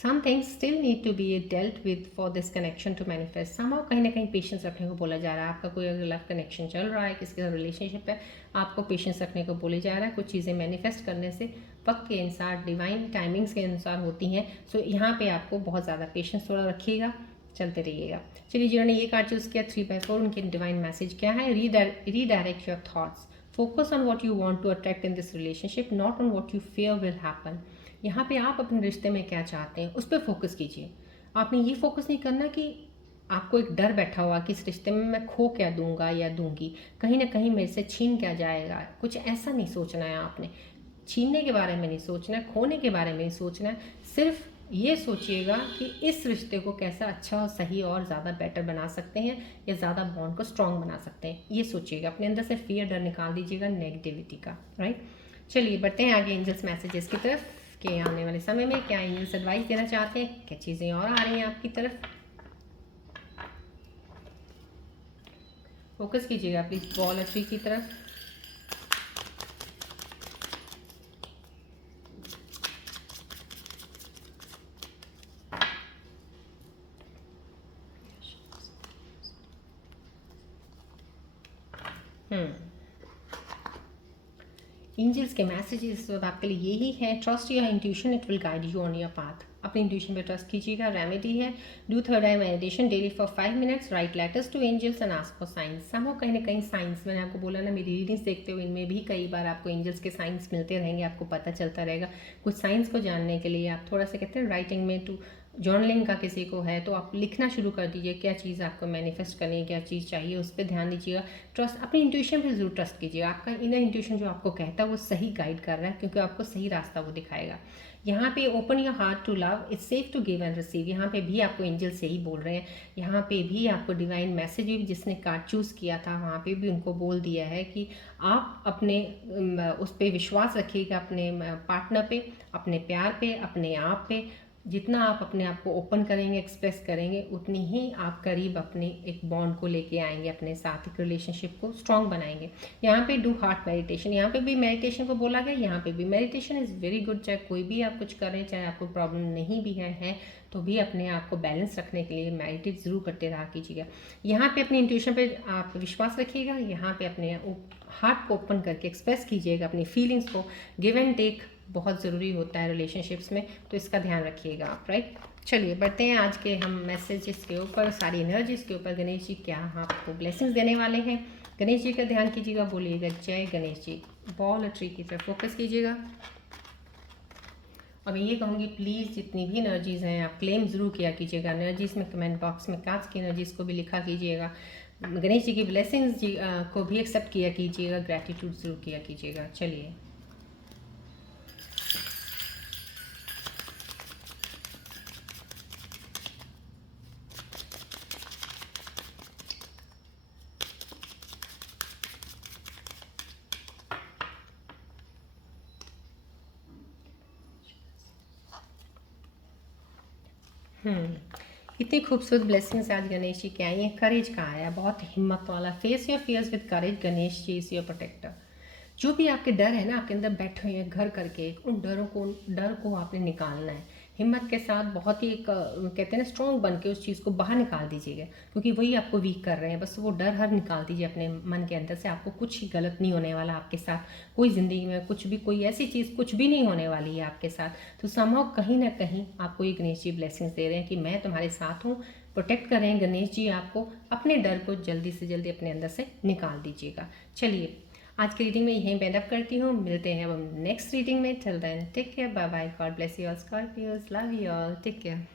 some things still need to be dealt with for this connection to manifest। somehow कहीं ना कहीं पेशेंस रखने को बोला जा रहा है। आपका कोई अगर लव कनेक्शन चल रहा है, किसके साथ रिलेशनशिप है, आपको पेशेंस रखने को बोले जा रहा है। कुछ चीज़ें मैनिफेस्ट करने से वक्त के अनुसार डिवाइन टाइमिंग्स के अनुसार होती हैं। सो यहाँ पे आपको बहुत ज़्यादा पेशेंस थोड़ा रखिएगा, चलते रहिएगा। चलिए जिन्होंने ये कार्ड चूज़ किया 3/4, उनके डिवाइन मैसेज क्या है। Redirect your thoughts, focus on what you want to attract in this relationship, not on what you fear will happen. यहाँ पे आप अपने रिश्ते में क्या चाहते हैं उस पर फोकस कीजिए। आपने ये फोकस नहीं करना कि आपको एक डर बैठा हुआ कि इस रिश्ते में मैं खो क्या दूंगा या दूंगी, कहीं ना कहीं मेरे से छीन क्या जाएगा, कुछ ऐसा नहीं सोचना है आपने। छीनने के बारे में नहीं सोचना है, खोने के बारे में नहीं सोचना है, सिर्फ ये सोचिएगा कि इस रिश्ते को कैसा अच्छा और सही और ज़्यादा बेटर बना सकते हैं या ज़्यादा बॉन्ड को स्ट्रॉन्ग बना सकते हैं, ये सोचिएगा। अपने अंदर से फियर डर निकाल दीजिएगा नेगेटिविटी का। राइट, चलिए बढ़ते हैं आगे एंजल्स मैसेजेस की तरफ कि आने वाले समय में क्या एंजल्स एडवाइस देना चाहते हैं, क्या चीज़ें और आ रही हैं आपकी तरफ। फोकस कीजिएगा प्लीज बॉल और ट्री की तरफ। एंजल्स के मैसेजेस इस वक्त आपके लिए यही है, trust your intuition, it will guide you on your path. अपनी इंट्यूशन पे ट्रस्ट कीजिएगा। रेमेडी है, do third eye meditation daily for 5 minutes, write letters to angels and ask for signs. समो कहीं ना कहीं साइंस, मैंने आपको बोला ना, मेरी रीडिंग्स देखते हुए इनमें भी कई बार आपको एंजल्स के साइंस मिलते रहेंगे, आपको पता चलता रहेगा। कुछ साइंस को जानने के लिए आप थोड़ा सा कहते हैं राइटिंग में टू जर्नलिंग का किसी को है तो आप लिखना शुरू कर दीजिए, क्या चीज़ आपको मैनिफेस्ट करनी है, क्या चीज़ चाहिए, उस पर ध्यान दीजिएगा। ट्रस्ट, अपनी इंट्यूशन पे जरूर ट्रस्ट कीजिएगा। आपका इनर इंट्यूशन जो आपको कहता है वो सही गाइड कर रहा है, क्योंकि आपको सही रास्ता वो दिखाएगा। यहाँ पे open your heart to love, it's safe to give and receive. यहाँ पे भी आपको एंजल से ही बोल रहे हैं। यहाँ पे भी आपको डिवाइन मैसेज भी, जिसने कार्ड चूज़ किया था वहाँ पे भी उनको बोल दिया है कि आप अपने उस पर विश्वास रखिएगा, अपने पार्टनर पे, अपने प्यार पे, अपने आप पे। जितना आप अपने आप को ओपन करेंगे, एक्सप्रेस करेंगे, उतनी ही आप करीब अपने एक बॉन्ड को लेके आएंगे, अपने साथ एक रिलेशनशिप को स्ट्रॉन्ग बनाएंगे। यहाँ पे डू हार्ट मेडिटेशन, यहाँ पे भी मेडिटेशन को बोला गया, यहाँ पे भी मेडिटेशन इज़ वेरी गुड। चाहे कोई भी आप कुछ करें, चाहे आपको प्रॉब्लम नहीं भी है तो भी अपने आप को बैलेंस रखने के लिए मेडिटेट ज़रूर करते रहा कीजिएगा। यहाँ पे अपनी इंट्यूशन पे आप विश्वास रखिएगा। यहाँ पे अपने हार्ट को ओपन करके एक्सप्रेस कीजिएगा अपनी फीलिंग्स को। गिव एंड टेक बहुत ज़रूरी होता है रिलेशनशिप्स में, तो इसका ध्यान रखिएगा आप, राइट। चलिए बढ़ते हैं आज के हम मैसेजेस के ऊपर, सारी एनर्जीज के ऊपर। गणेश जी क्या आपको ब्लेसिंग्स देने वाले हैं, गणेश जी का ध्यान कीजिएगा, बोलिएगा जय गणेश जी। बॉल ट्री की तरफ फोकस कीजिएगा। और मैं ये कहूँगी प्लीज़ जितनी भी एनर्जीज़ हैं आप क्लेम ज़रूर किया कीजिएगा। एनर्जीज़ में कमेंट बॉक्स में कास्ट की एनर्जीज़ को भी लिखा कीजिएगा। गणेश जी की ब्लेसिंग्स जी को भी एक्सेप्ट किया कीजिएगा, ग्रैटिट्यूड ज़रूर किया कीजिएगा। चलिए इतनी खूबसूरत ब्लेसिंग्स आज गणेश जी के आई हैं। करेज का आया, बहुत हिम्मत वाला। Face your fears with courage, Ganesh ji is your protector. जो भी आपके डर है ना आपके अंदर बैठे हुए हैं घर करके, उन डर को आपने निकालना है हिम्मत के साथ। बहुत ही एक कहते हैं ना स्ट्रॉन्ग बन के उस चीज़ को बाहर निकाल दीजिएगा, क्योंकि वही आपको वीक कर रहे हैं। बस वो डर हर निकाल दीजिए अपने मन के अंदर से। आपको कुछ ही गलत नहीं होने वाला आपके साथ, कोई ज़िंदगी में कुछ भी, कोई ऐसी चीज़ कुछ भी नहीं होने वाली है आपके साथ। तो समहाउ कहीं ना कहीं आपको ये गणेश जी ब्लेसिंग्स दे रहे हैं कि मैं तुम्हारे साथ हूँ, प्रोटेक्ट कर रहे हैं गणेश जी आपको। अपने डर को जल्दी से जल्दी अपने अंदर से निकाल दीजिएगा। चलिए आज की रीडिंग में यहीं पेंड अप करती हूँ, मिलते हैं अब हम नेक्स्ट रीडिंग में। Till then take care, bye bye, god bless you all Scorpios, love you all, take care.